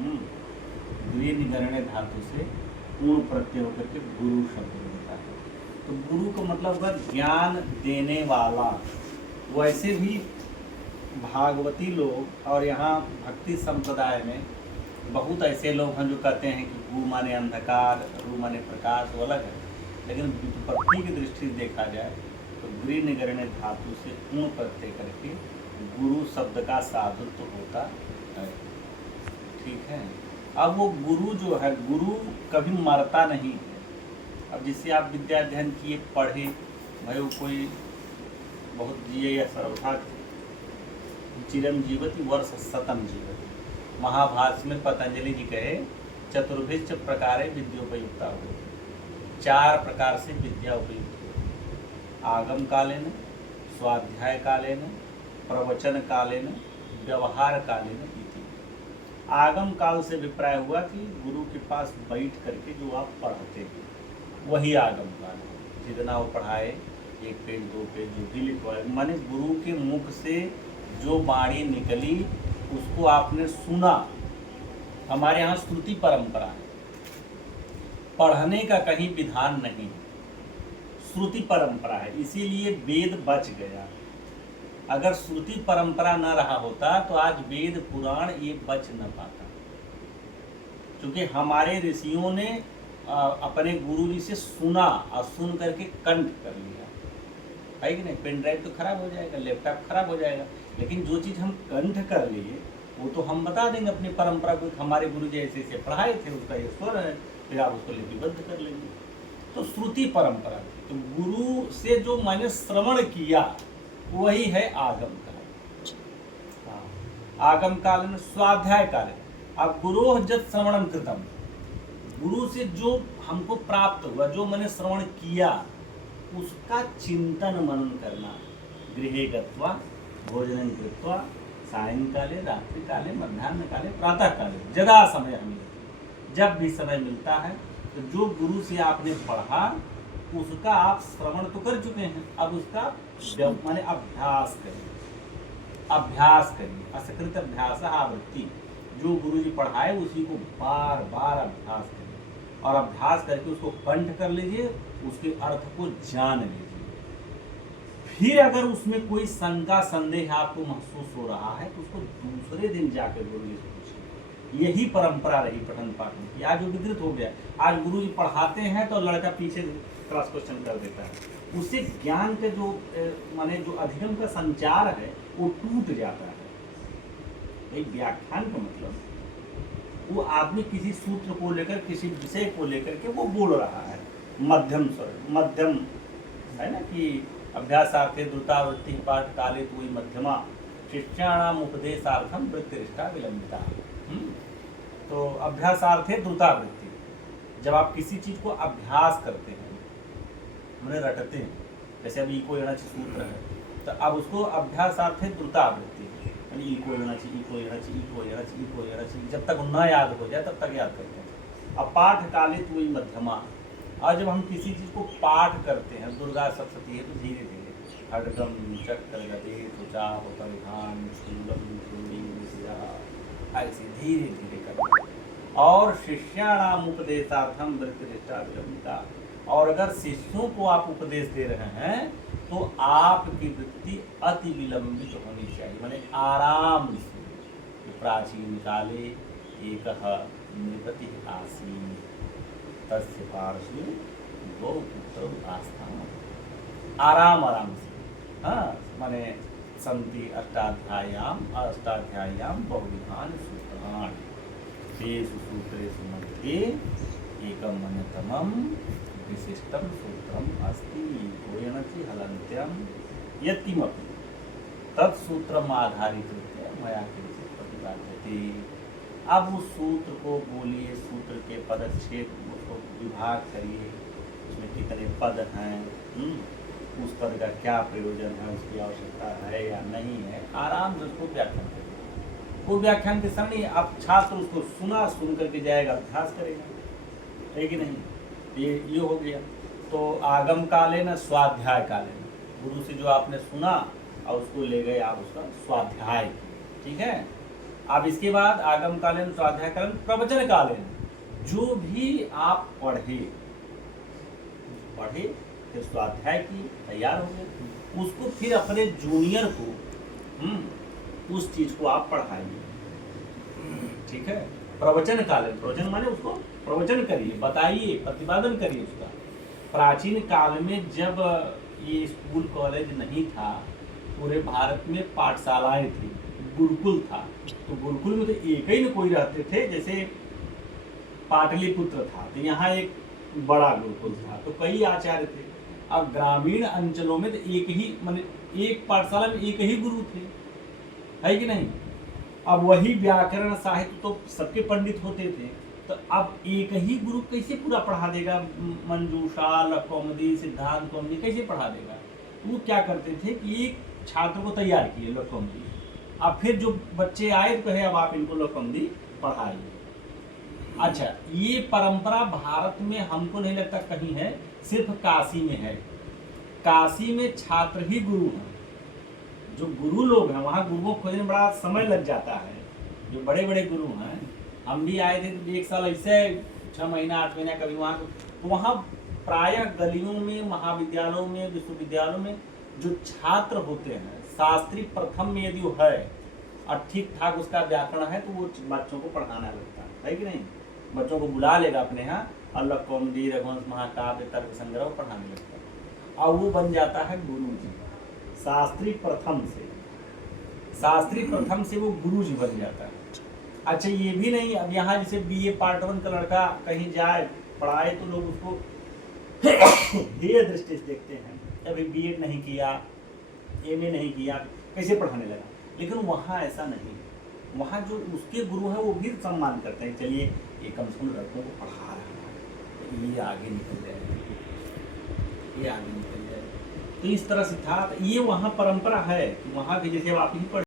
द्वि निगरण्य धातु से पूर्ण प्रत्यय होकर के गुरु शब्द बनता है। तो गुरु का मतलब होगा ज्ञान देने वाला। वैसे भी भागवती लोग और यहाँ भक्ति संप्रदाय में बहुत ऐसे लोग हैं जो कहते हैं कि गु माने अंधकार, रु माने प्रकाश, वो अलग है। लेकिन व्युत्पत्ति की दृष्टि से देखा जाए तो गृह निगरण्य धातु से पूर्ण प्रत्यय करके गुरु शब्द का साधुत्व होता है। ठीक है। अब वो गुरु जो है, गुरु कभी मरता नहीं है। अब जिससे आप विद्या अध्ययन किए, पढ़े, भाई वो कोई बहुत जिए या सर्वथा चिरम जीवति वर्ष शतम जीवति। महाभाष्य में पतंजलि जी कहे चतुर्भिश्च प्रकारे विद्योपयुक्ता हो, 4 प्रकार से विद्या उपयुक्त हो। आगम कालेन, स्वाध्याय कालेन, प्रवचन कालेन, व्यवहार कालेन इति। आगम काल से अभिप्राय हुआ कि गुरु के पास बैठ करके जो आप पढ़ते हैं वही आगम काल है। जितना वो पढ़ाए, 1 पेज 2 पेज जो भी लिखवाए, माने गुरु के मुख से जो वाणी निकली उसको आपने सुना। हमारे यहाँ श्रुति परंपरा है, पढ़ने का कहीं विधान नहीं, श्रुति परंपरा है, इसीलिए वेद बच गया। अगर श्रुति परंपरा न रहा होता तो आज वेद पुराण ये बच न पाता, क्योंकि हमारे ऋषियों ने अपने गुरु जी से सुना और सुन करके कंठ कर लिया है कि नहीं। पेन ड्राइव तो खराब हो जाएगा, लैपटॉप खराब हो जाएगा, लेकिन जो चीज़ हम कंठ कर लिए वो तो हम बता देंगे अपनी परंपरा को। हमारे गुरु जी ऐसे ऐसे पढ़ाए थे, उसका ये स्वर है, फिर आप उसको लिपिबद्ध कर लेंगे। तो श्रुति परंपरा थी। तो गुरु से जो मैंने श्रवण किया वही है आगम काल। आगम काल में स्वाध्याय काल है। अब गुरु जब श्रवणम कृतम, गुरु से जो हमको प्राप्त हुआ, जो मैंने श्रवण किया, उसका चिंतन मनन करना। गृहे गत्वा भोजनं कृत्वा सायंकाले, रात्रि काले, मध्याह्न काले, प्रातः काले, जदा समय मिले, जब भी समय मिलता है। तो जो गुरु से आपने पढ़ा उसका आप श्रवण तो कर चुके हैं, अब उसका माने अभ्यास करिए। अभ्यास करिए, असकृत अभ्यास आवृत्ति। जो गुरु जी पढ़ाए उसी को बार बार अभ्यास करिए, और अभ्यास करके उसको कंठ कर लीजिए, उसके अर्थ को जान लीजिए। फिर अगर उसमें कोई शंका संदेह आपको महसूस हो रहा है तो उसको दूसरे दिन जाकर गुरु जी से पूछिए। यही परंपरा रही पठन पाठन की। आज जो विकृत हो गया, आज गुरु जी पढ़ाते हैं तो लड़का पीछे क्रॉस क्वेश्चन कर देता है, उससे ज्ञान के जो माने जो अधिगम का संचार है वो टूट जाता है। एक व्याख्यान का मतलब वो आदमी किसी सूत्र को लेकर, किसी विषय को लेकर के वो बोल रहा है, मध्यम स्वर, मध्यम है ना, कि अभ्यासार्थे द्रुतावृत्ति पाठ काले तो वही मध्यमा शिष्याणाम उपदेशार्थम वृत्तिरिष्टा विलंबिता। तो अभ्यासार्थे द्रुतावृत्ति, जब आप किसी चीज को अभ्यास करते हैं, मैंने रटते हैं, जैसे अभी इको एणच सूत्र है, तो अब उसको अभ्यासार्थे द्रुतावृत्ति, यानी इको एणच, इको एणच, इको एणच, इको एणच, जब तक न याद हो जाए तब तक याद करते हैं। अब पाठ काले तो वही मध्यमा। और जब हम किसी चीज़ को पाठ करते हैं, दुर्गा सप्तशती है, तो धीरे धीरे खड्गम चक्र गदे त्वचा परिधान शूलम चूड़ी, ऐसे धीरे धीरे करते। और शिष्याणाम उपदेशार्थम वृत्तिरिष्टा विलंबिता। और अगर शिष्यों को आप उपदेश दे रहे हैं तो आपकी वृत्ति अति विलंबित होनी चाहिए, माने आराम से। प्राचीन काले एक नृपति आसीन तस्य पार्श्वे गौ पुत्र आस्थान। आराम आराम से, हाँ, माने संति अष्टाध्याय्याम बहुविधान सूत्राणि तेषु सूत्रेषु मध्ये एकम अन्यतमम विशिष्टम सूत्रम अस्ति गोयणचि हलन्त्यम यत्किमपि तत्सूत्रम आधारीकृत्य मया किंचित् प्रतिपाद्यते। अब उस सूत्र को बोलिए, सूत्र के पदच्छेद उसको विभाग करिए, उसमें कितने पद हैं, उस पद का क्या प्रयोजन है, उसकी आवश्यकता है या नहीं है, आराम से उसको व्याख्यान करिए। वो व्याख्यान के सरणी आप छात्र उसको सुन करके जाएगा, अभ्यास करेगा, है कि नहीं। ये हो गया। तो आगम काले न स्वाध्याय काले न, गुरु से जो आपने सुना और उसको ले गए आप उसका स्वाध्याय, ठीक है। अब इसके बाद आगम कालीन, स्वाध्याय कालीन, प्रवचन कालीन, जो भी आप पढ़े फिर स्वाध्याय की तैयार हो गए, उसको फिर अपने जूनियर को उस चीज को आप पढ़ाइए, ठीक है। प्रवचन कालीन, प्रवचन माने उसको प्रवचन करिए, बताइए, प्रतिपादन करिए उसका। प्राचीन काल में जब ये स्कूल कॉलेज नहीं था, पूरे भारत में पाठशालाएं थी, गुरुकुल था, तो गुरुकुल में तो एक ही न कोई रहते थे। जैसे पाटलिपुत्र था तो यहाँ एक बड़ा गुरुकुल था, तो कई आचार्य थे। अब ग्रामीण अंचलों में तो एक ही, माने एक पाठशाला में एक ही गुरु थे, है कि नहीं। अब वही व्याकरण साहित्य तो सबके पंडित होते थे, तो अब एक ही गुरु कैसे पूरा पढ़ा देगा, मंजूषा, लखकौमुदी, सिद्धांत कौमुदी कैसे पढ़ा देगा। वो क्या करते थे कि एक छात्र को तैयार किए लखकौमुदी, अब फिर जो बच्चे आए तो कहे अब आप इनको लखकौमुदी पढ़ाइए। अच्छा, ये परंपरा भारत में हमको नहीं लगता कहीं है, सिर्फ काशी में है। काशी में छात्र ही गुरु हैं, जो गुरु लोग हैं वहाँ गुरुओं को खोजने में बड़ा समय लग जाता है। जो बड़े बड़े गुरु हैं, हम भी आए थे तो एक साल ऐसे 6 महीना 8 महीना कभी वहाँ, तो वहाँ प्रायः गलियों में, महाविद्यालयों में, विश्वविद्यालयों में जो छात्र होते हैं, शास्त्री प्रथम में यदि वो है और ठीक ठाक उसका व्याकरण है, तो वो बच्चों को पढ़ाना लगता है कि नहीं। बच्चों को बुला लेगा अपने यहाँ, और लखकौमुदी, रघुवंश महाकाव्य, तर्क संग्रह पढ़ाने लगता है, और वो बन जाता है गुरु जी। शास्त्री प्रथम से वो गुरु जी बन जाता है। अच्छा, ये भी नहीं, अब यहाँ जैसे BA पार्ट 1 का लड़का कहीं जाए पढ़ाए तो लोग उसको हेय दृष्टि से देखते हैं, अभी B.Ed नहीं किया, MA नहीं किया, कैसे पढ़ाने लगा। लेकिन वहाँ ऐसा नहीं, वहाँ जो उसके गुरु हैं वो भी सम्मान करते हैं, चलिए ये कम से कम लड़कों को पढ़ा रहा है, ये आगे निकल जाएगा, ये आगे निकल जाएगा। तो इस तरह से था, ये वहाँ परंपरा है। वहाँ के जैसे आप ही पढ़